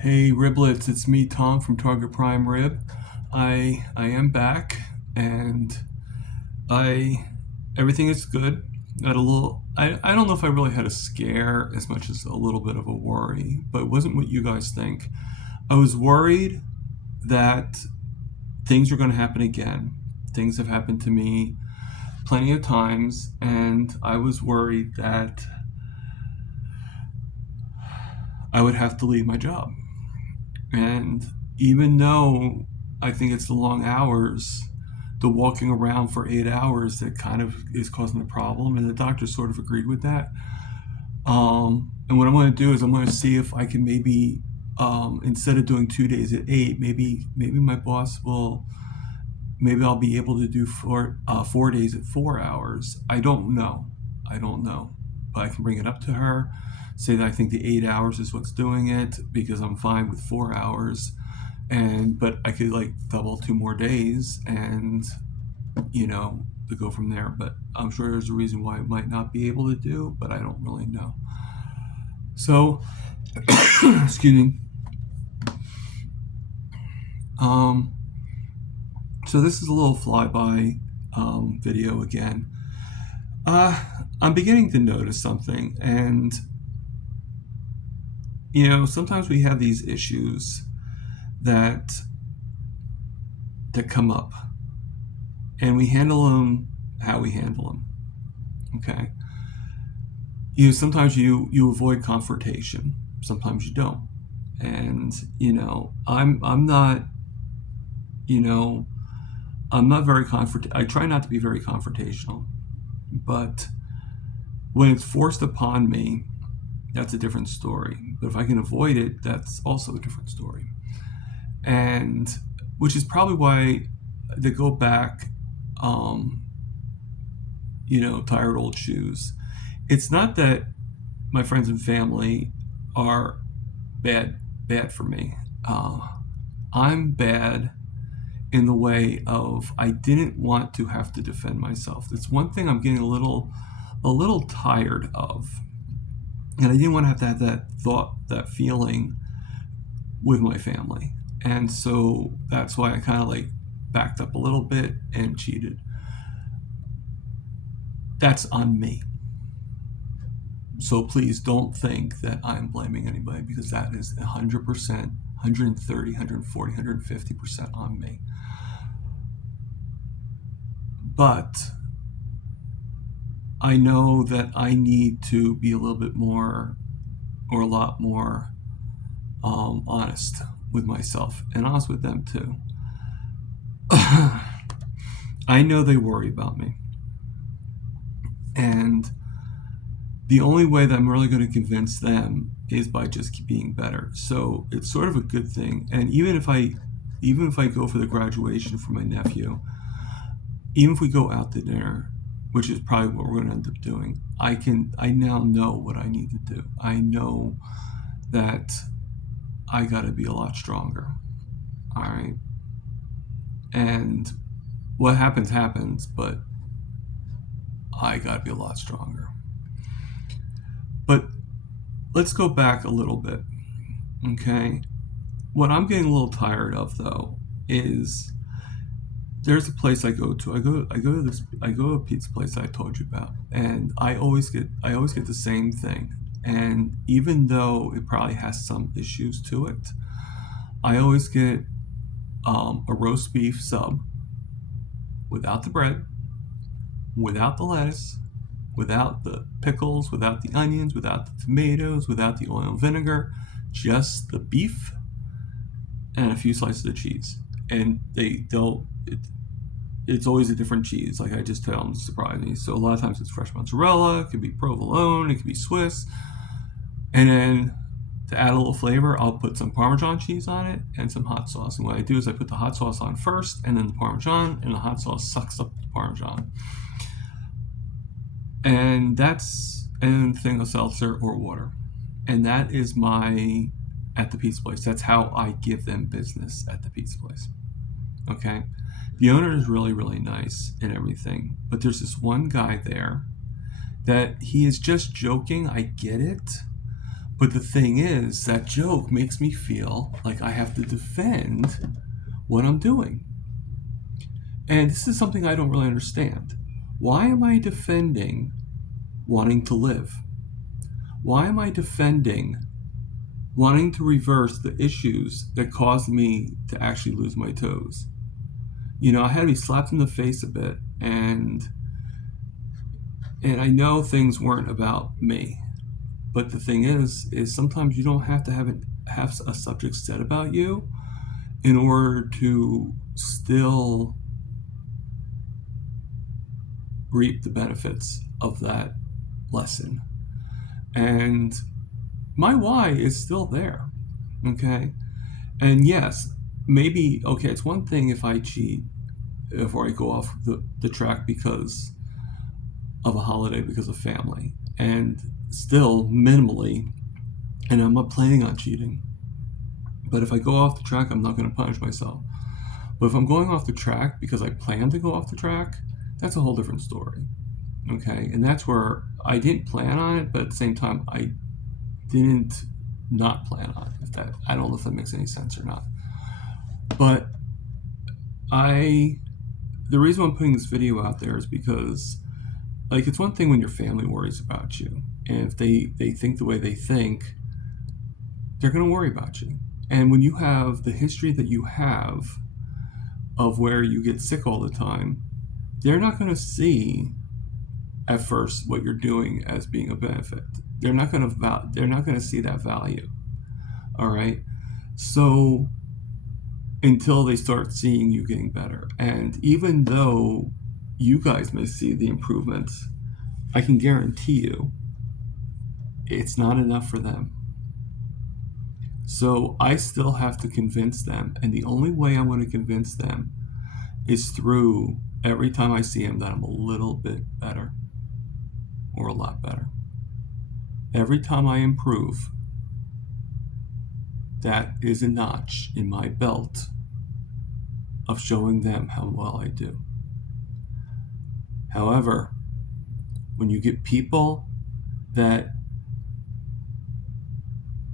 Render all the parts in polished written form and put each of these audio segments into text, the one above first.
Hey Riblets, it's me Tom from Target Prime Rib. I am back and I everything is good. Got a little I don't know if I really had a scare as much as a little bit of a worry, but it wasn't what you guys think. I was worried that things were going to happen again. Things have happened to me plenty of times, and I was worried that I would have to leave my job. And even though I think it's the long hours, the walking around for 8 hours that kind of is causing the problem, and the doctor sort of agreed with that. And what I'm going to do is I'm going to see if I can maybe, instead of doing 2 days at 8, maybe my boss will, maybe I'll be able to do 4 days at 4 hours. I don't know, but I can bring it up to her, say that I think the 8 hours is what's doing it because I'm fine with 4 hours, and but I could like double 2 more days and to go from there. But I'm sure there's a reason why I might not be able to do, but I don't really know. So, excuse me. Um, so this is a little flyby video again. I'm beginning to notice something, and sometimes we have these issues that come up, and we handle them how we handle them. Okay. Sometimes you avoid confrontation. Sometimes you don't. And I'm not. You know, I'm not very I try not to be very confrontational, but when it's forced upon me, that's a different story. But if I can avoid it, that's also a different story. And which is probably why they go back, tired old shoes. It's not that my friends and family are bad for me. I'm bad in the way of I didn't want to have to defend myself. It's one thing I'm getting a little tired of, and I didn't want to have that thought, that feeling with my family, and so that's why I kind of like backed up a little bit and cheated. That's on me. So please don't think that I'm blaming anybody, because that is 100%, 130, 140, 150% on me. But I know that I need to be a little bit more, or a lot more, honest with myself and honest with them too. I know they worry about me. And the only way that I'm really going to convince them is by just being better. So it's sort of a good thing. And even if I go for the graduation for my nephew, even if we go out to dinner, which is probably what we're going to end up doing, I now know what I need to do. I know that I got to be a lot stronger. All right. And what happens, but I got to be a lot stronger. But let's go back a little bit. Okay. What I'm getting a little tired of, though, is there's a place I go to. I go to a pizza place I told you about, and I always get the same thing. And even though it probably has some issues to it, I always get a roast beef sub without the bread, without the lettuce, without the pickles, without the onions, without the tomatoes, without the oil and vinegar, just the beef and a few slices of cheese. And it's always a different cheese. Like I just tell them, surprise me. So a lot of times it's fresh mozzarella, it could be provolone, it could be Swiss. And then to add a little flavor, I'll put some Parmesan cheese on it and some hot sauce. And what I do is I put the hot sauce on first, and then the Parmesan, and the hot sauce sucks up the Parmesan. And then a thing of seltzer or water. And that is at the pizza place. That's how I give them business at the pizza place. Okay? The owner is really, really nice and everything. But there's this one guy there that he is just joking. I get it. But the thing is, that joke makes me feel like I have to defend what I'm doing. And this is something I don't really understand. Why am I defending wanting to live? Why am I defending wanting to reverse the issues that caused me to actually lose my toes? You know, I had to be slapped in the face a bit, and I know things weren't about me. But the thing is sometimes you don't have to have a subject said about you in order to still reap the benefits of that lesson. And my why is still there. Okay. And yes, maybe, okay, it's one thing if I cheat, if I go off the track because of a holiday, because of family, and still minimally, and I'm not planning on cheating. But if I go off the track, I'm not going to punish myself. But if I'm going off the track because I plan to go off the track, that's a whole different story. Okay. And that's where I didn't plan on it, but at the same time, I didn't not plan on it. I don't know if that makes any sense or not. But the reason I'm putting this video out there is because, like, it's one thing when your family worries about you, and if they think the way they think, they're going to worry about you. And when you have the history that you have of where you get sick all the time, they're not going to see at first what you're doing as being a benefit. They're not going to see that value. All right. So until they start seeing you getting better, and even though you guys may see the improvements, I can guarantee you it's not enough for them. So I still have to convince them, and the only way I'm going to convince them is through every time I see them that I'm a little bit better or a lot better. Every time I improve, that is a notch in my belt of showing them how well I do. However, when you get people that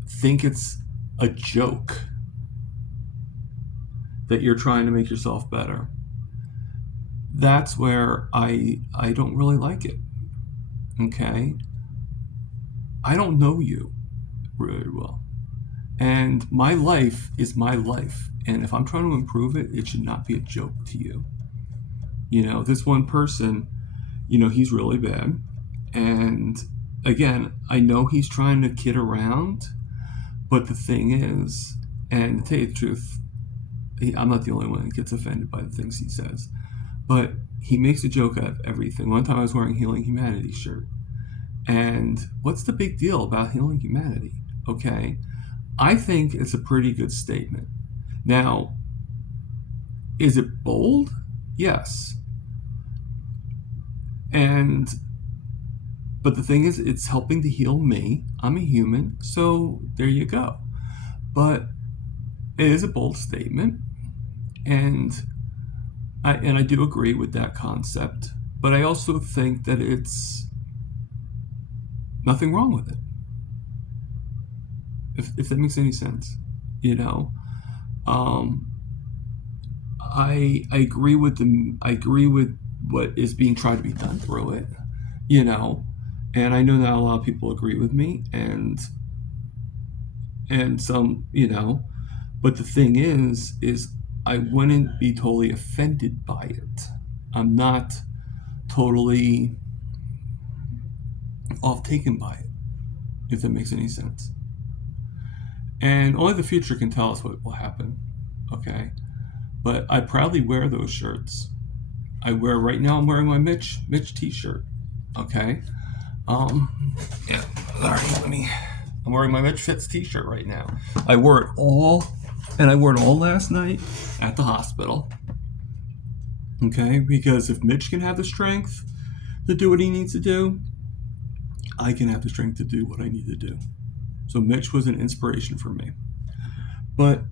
think it's a joke that you're trying to make yourself better, that's where I don't really like it. Okay? I don't know you really well. And my life is my life. And if I'm trying to improve it, it should not be a joke to you. You know, this one person, you know, he's really bad. And again, I know he's trying to kid around, but the thing is, and to tell you the truth, I'm not the only one that gets offended by the things he says, but he makes a joke out of everything. One time I was wearing a Healing Humanity shirt. And what's the big deal about Healing Humanity? Okay. I think it's a pretty good statement. Now, is it bold? Yes. But the thing is, it's helping to heal me. I'm a human, so there you go. But it is a bold statement, and I do agree with that concept. But I also think that it's nothing wrong with it. If that makes any sense, you know. I agree with what is being tried to be done through it, you know. And I know that a lot of people agree with me, and some, you know, but the thing is I wouldn't be totally offended by it. I'm not totally off taken by it, if that makes any sense. And only the future can tell us what will happen, okay? But I proudly wear those shirts. Right now I'm wearing my Mitch t-shirt, okay? Yeah, sorry, I'm wearing my Mitch Fitz t-shirt right now. I wore it all last night at the hospital. Okay, because if Mitch can have the strength to do what he needs to do, I can have the strength to do what I need to do. So Mitch was an inspiration for me. But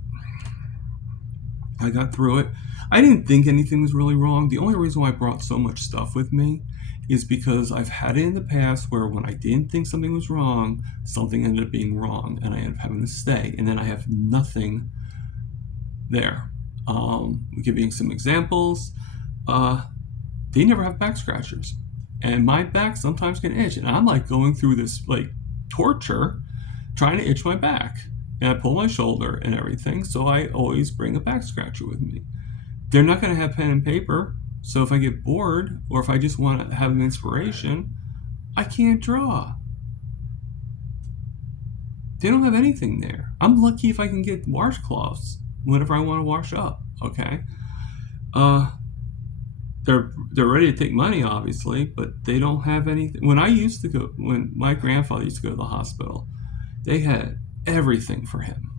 I got through it. I didn't think anything was really wrong. The only reason why I brought so much stuff with me is because I've had it in the past where when I didn't think something was wrong, something ended up being wrong, and I ended up having to stay, and then I have nothing there. Giving some examples, they never have back scratchers, and my back sometimes can itch, and I'm like going through this like torture trying to itch my back, and I pull my shoulder and everything, so I always bring a back scratcher with me. They're not going to have pen and paper, so if I get bored or if I just want to have an inspiration, I can't draw. They don't have anything there. I'm lucky if I can get washcloths whenever I want to wash up. Okay, uh, they're ready to take money, obviously, but they don't have anything. When my grandfather used to go to the hospital, they had everything for him: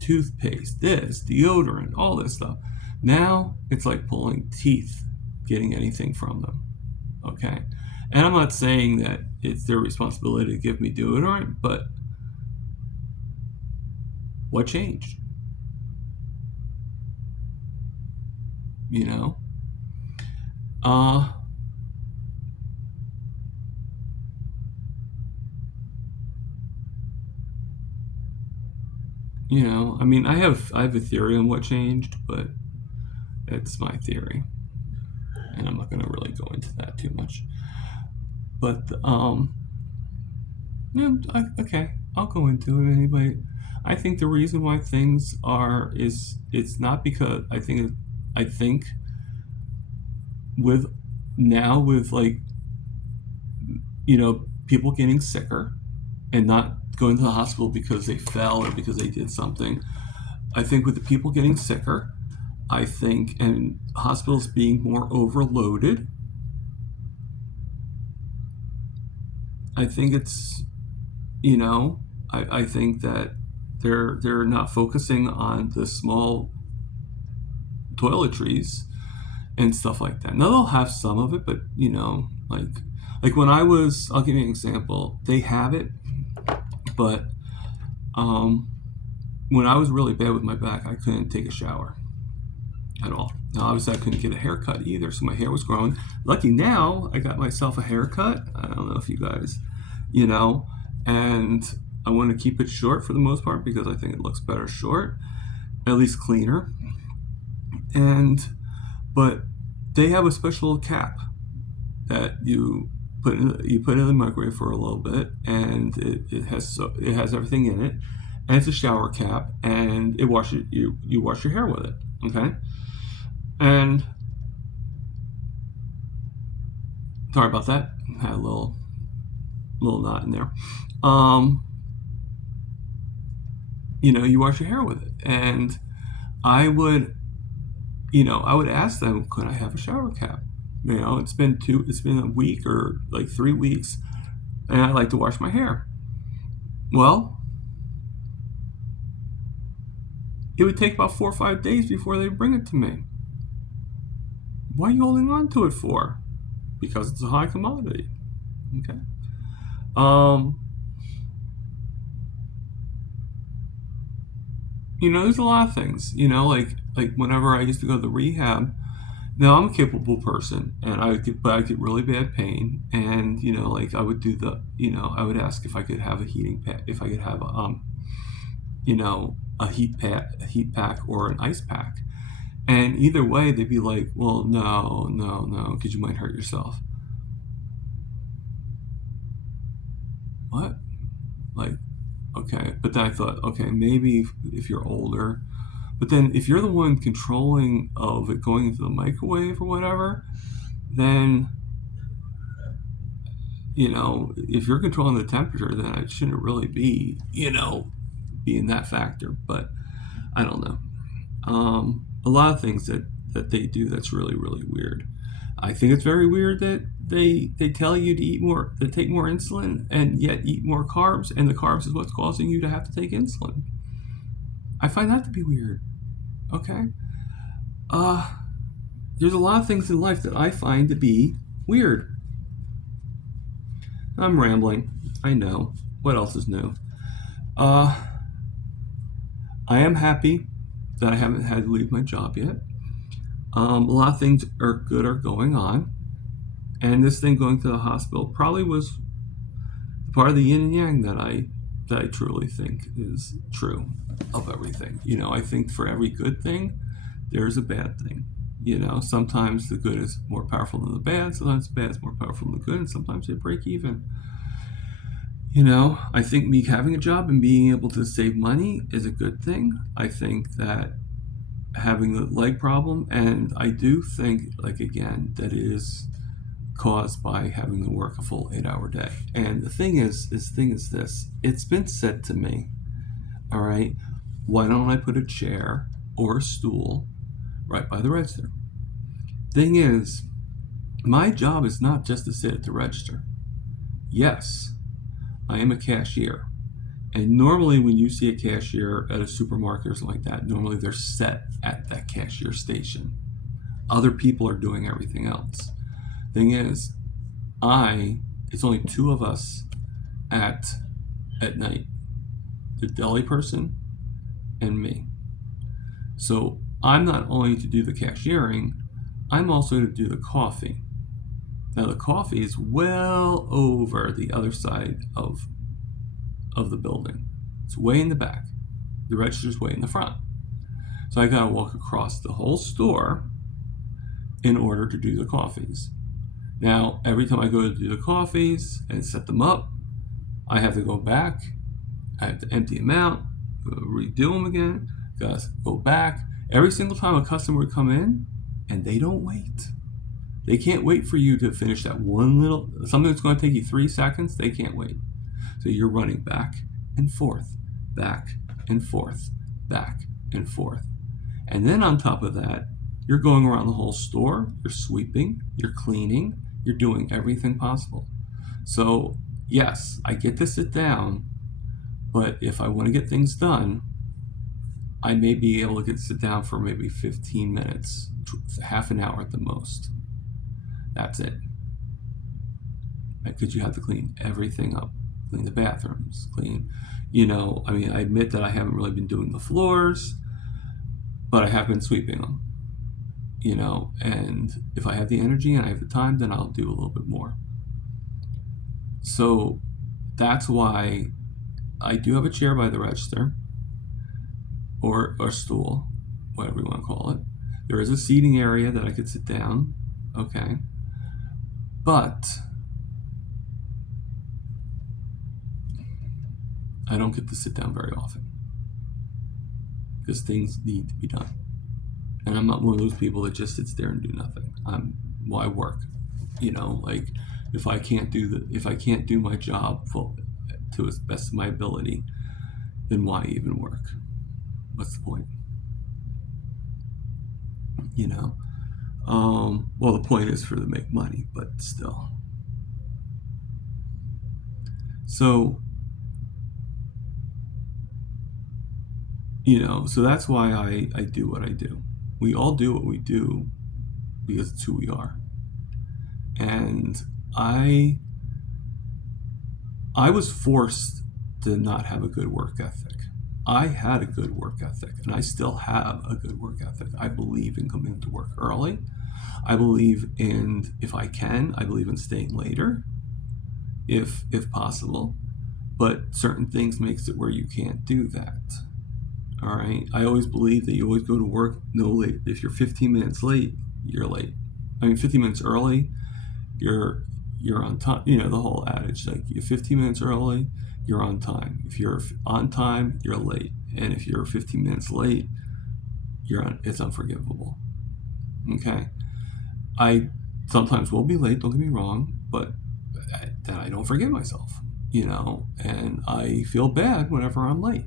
toothpaste, this, deodorant, all this stuff. Now it's like pulling teeth getting anything from them. Okay, and I'm not saying that it's their responsibility to give me deodorant, but what changed? You know, uh, I mean, I have a theory on what changed, but it's my theory, and I'm not going to really go into that too much. But yeah, okay, I'll go into it anyway. I think the reason why things are is it's not because I think with now with like people getting sicker and not going to the hospital because they fell or because they did something. I think with the people getting sicker, I think, and hospitals being more overloaded, I think it's, I think that they're not focusing on the small toiletries and stuff like that. Now they'll have some of it, but like when I'll give you an example. They have it, but when I was really bad with my back, I couldn't take a shower at all. Now, obviously, I couldn't get a haircut either, so my hair was growing. Lucky now, I got myself a haircut. I don't know if you guys, and I want to keep it short for the most part because I think it looks better short, at least cleaner. But they have a special cap that you put in the microwave for a little bit, and it has everything in it, and it's a shower cap, and it washes you wash your hair with it. Okay, and sorry about that. I had a little knot in there. You wash your hair with it, and I would ask them, could I have a shower cap? It's been a week or like 3 weeks, and I like to wash my hair. Well, it would take about 4 or 5 days before they bring it to me. Why are you holding on to it for? Because it's a high commodity. Okay. There's a lot of things. Like whenever I used to go to the rehab. Now I'm a capable person, and I get really bad pain, and like I would do I would ask if I could have a heating pack, if I could have a heat pack or an ice pack, and either way they'd be like, well, no, because you might hurt yourself. What? Like, okay, but then I thought, okay, maybe if you're older. But then if you're the one controlling of it going into the microwave or whatever, then, if you're controlling the temperature, then it shouldn't really be, being that factor. But I don't know. A lot of things that they do that's really, really weird. I think it's very weird that they tell you to take more insulin and yet eat more carbs, and the carbs is what's causing you to have to take insulin. I find that to be weird. Okay. There's a lot of things in life that I find to be weird. I'm rambling. I know. What else is new? I am happy that I haven't had to leave my job yet. A lot of things are going on, And this thing going to the hospital probably was part of the yin and yang that I truly think is true of everything. I think for every good thing, there's a bad thing. Sometimes the good is more powerful than the bad. Sometimes the bad is more powerful than the good, and sometimes they break even. I think me having a job and being able to save money is a good thing. I think that having the leg problem, and I do think, again, that it is caused by having to work a full 8-hour day. And the thing is this: it's been said to me, all right, why don't I put a chair or a stool right by the register? Thing is, my job is not just to sit at the register. Yes, I am a cashier. And normally when you see a cashier at a supermarket or something like that, normally they're set at that cashier station. Other people are doing everything else. Thing is, it's only 2 of us at night. The deli person and me. So I'm not only to do the cashiering, I'm also to do the coffee. Now the coffee is well over the other side of the building. It's way in the back. The register's way in the front. So I gotta walk across the whole store in order to do the coffees. Now, every time I go to do the coffees and set them up, I have to go back. I have to empty them out, redo them again, gotta go back. Every single time a customer would come in, and they don't wait. They can't wait for you to finish that something that's going to take you 3 seconds, they can't wait. So you're running back and forth, back and forth, back and forth. And then on top of that, you're going around the whole store, you're sweeping, you're cleaning, you're doing everything possible. So yes, I get to sit down, but if I want to get things done, I may be able to sit down for maybe 15 minutes, half an hour at the most. That's it. Because you have to clean everything up, clean the bathrooms, I admit that I haven't really been doing the floors, but I have been sweeping them, and if I have the energy and I have the time, then I'll do a little bit more. So that's why I do have a chair by the register, or stool, whatever you want to call it. There is a seating area that I could sit down, okay, but I don't get to sit down very often because things need to be done. And I'm not one of those people that just sits there and do nothing. I work, if I can't do my job to the best of my ability, then why even work? What's the point? Well, the point is for to make money, but still. So, so that's why I do what I do. We all do what we do because it's who we are. And I was forced to not have a good work ethic. I had a good work ethic, and I still have a good work ethic. I believe in coming to work early. I believe in, if I can, I believe in staying later, if possible. But certain things makes it where you can't do that. All right. I always believe that you always go to work no late. If you're 15 minutes late, you're late. 15 minutes early, you're on time. The whole adage, you're 15 minutes early, you're on time. If you're on time, you're late. And if you're 15 minutes late, it's unforgivable. Okay. I sometimes will be late, don't get me wrong, but then I don't forgive myself, and I feel bad whenever I'm late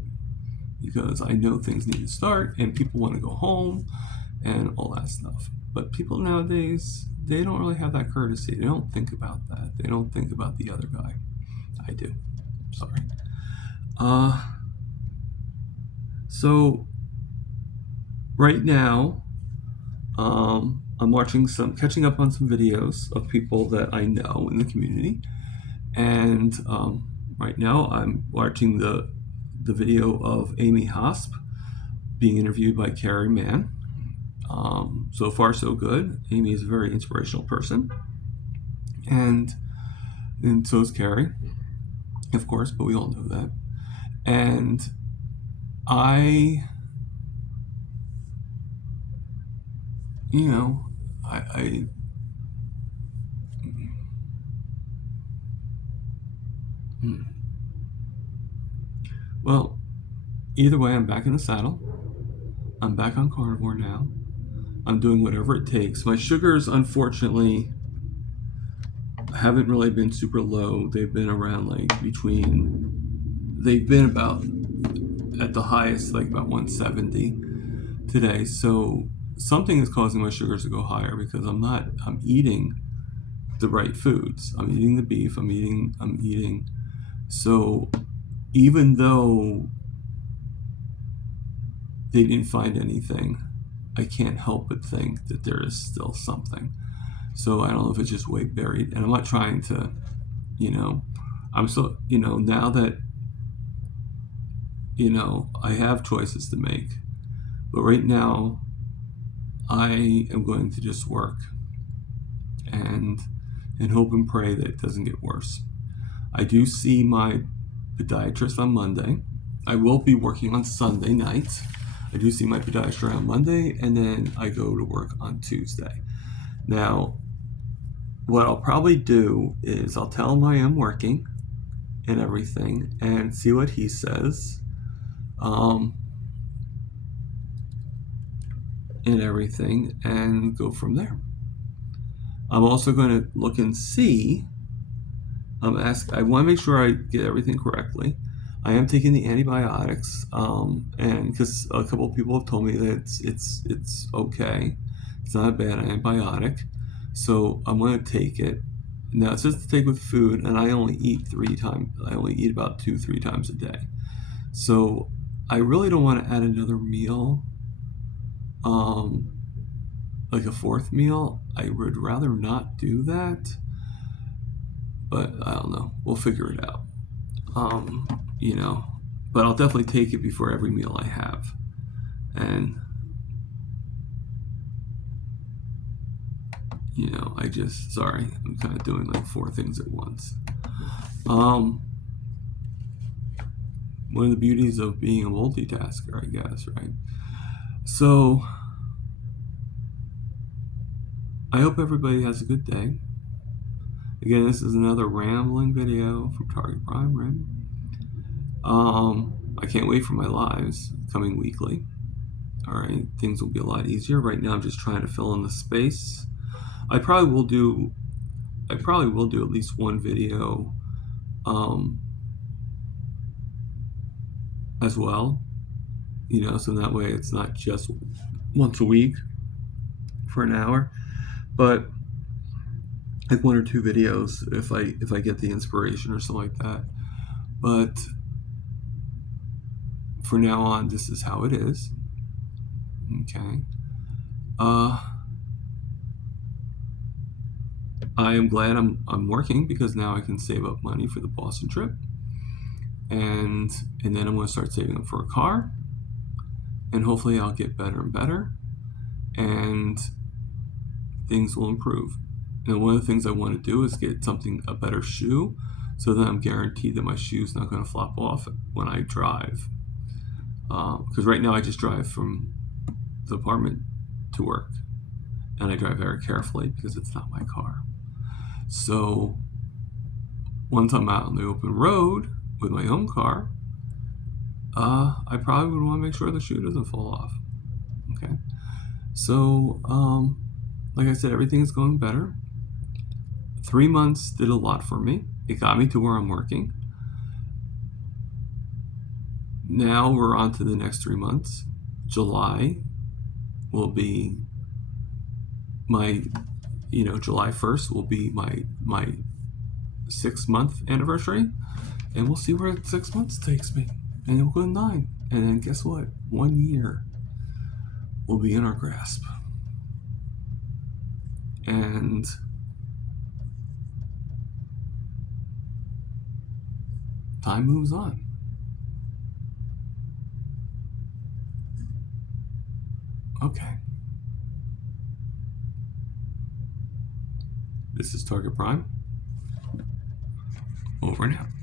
because I know things need to start and people want to go home and all that stuff. But people nowadays, they don't really have that courtesy. They don't think about that. They don't think about the other guy. I do. Sorry. So right now, I'm catching up on some videos of people that I know in the community, and right now I'm watching the video of Amy Hosp being interviewed by Carrie Mann. So far, so good. Amy is a very inspirational person, and so is Carrie, of course, but we all know that. And I, you know, I hmm. Well, either way, I'm back in the saddle. I'm back on carnivore now. I'm doing whatever it takes. My sugars, unfortunately, haven't really been super low. They've been around they've been about at the highest, like about 170 today. So something is causing my sugars to go higher because I'm eating the right foods. I'm eating the beef. I'm eating. So even though they didn't find anything, I can't help but think that there is still something. So I don't know if it's just weight buried. And I'm not trying to, you know, I'm still, now that, I have choices to make. But right now, I am going to just work and hope and pray that it doesn't get worse. I do see my podiatrist on Monday. I will be working on Sunday night. I do see my podiatrist on Monday, and then I go to work on Tuesday. Now, what I'll probably do is I'll tell him I am working and everything and see what he says. And everything, and go from there. I'm also going to look and see. I want to make sure I get everything correctly. I am taking the antibiotics, and because a couple of people have told me that it's okay, it's not a bad antibiotic, so I'm going to take it. Now it says to take with food, and I only eat 3 times. I only eat about 2-3 times a day, so I really don't want to add another meal. Like a 4th meal. I would rather not do that, but I don't know. We'll figure it out. But I'll definitely take it before every meal I have. And, sorry, I'm kind of doing like 4 things at once. One of the beauties of being a multitasker, I guess, right? So, I hope everybody has a good day. Again, this is another rambling video from Target Prime Rim. I can't wait for my lives coming weekly. All right, things will be a lot easier. Right now, I'm just trying to fill in the space. I probably will do at least one video, as well. So that way it's not just once a week for an hour, but like 1 or 2 videos if I get the inspiration or something like that. But for now on, this is how it is. Okay. I am glad I'm working because now I can save up money for the Boston trip, and then I'm going to start saving up for a car, and hopefully I'll get better and better, and things will improve. Now, one of the things I want to do is get a better shoe, so that I'm guaranteed that my shoe's not going to flop off when I drive. Because right now I just drive from the apartment to work, and I drive very carefully because it's not my car. So once I'm out on the open road with my own car, I probably would want to make sure the shoe doesn't fall off. Okay. So, like I said, everything is going better. 3 months did a lot for me. It got me to where I'm working. Now we're on to the next 3 months. July will be July 1st will be my 6-month anniversary, and we'll see where 6 months takes me, and it'll go to 9, and then guess what? 1 year will be in our grasp, and time moves on. Okay. This is Target Prime. Over and out.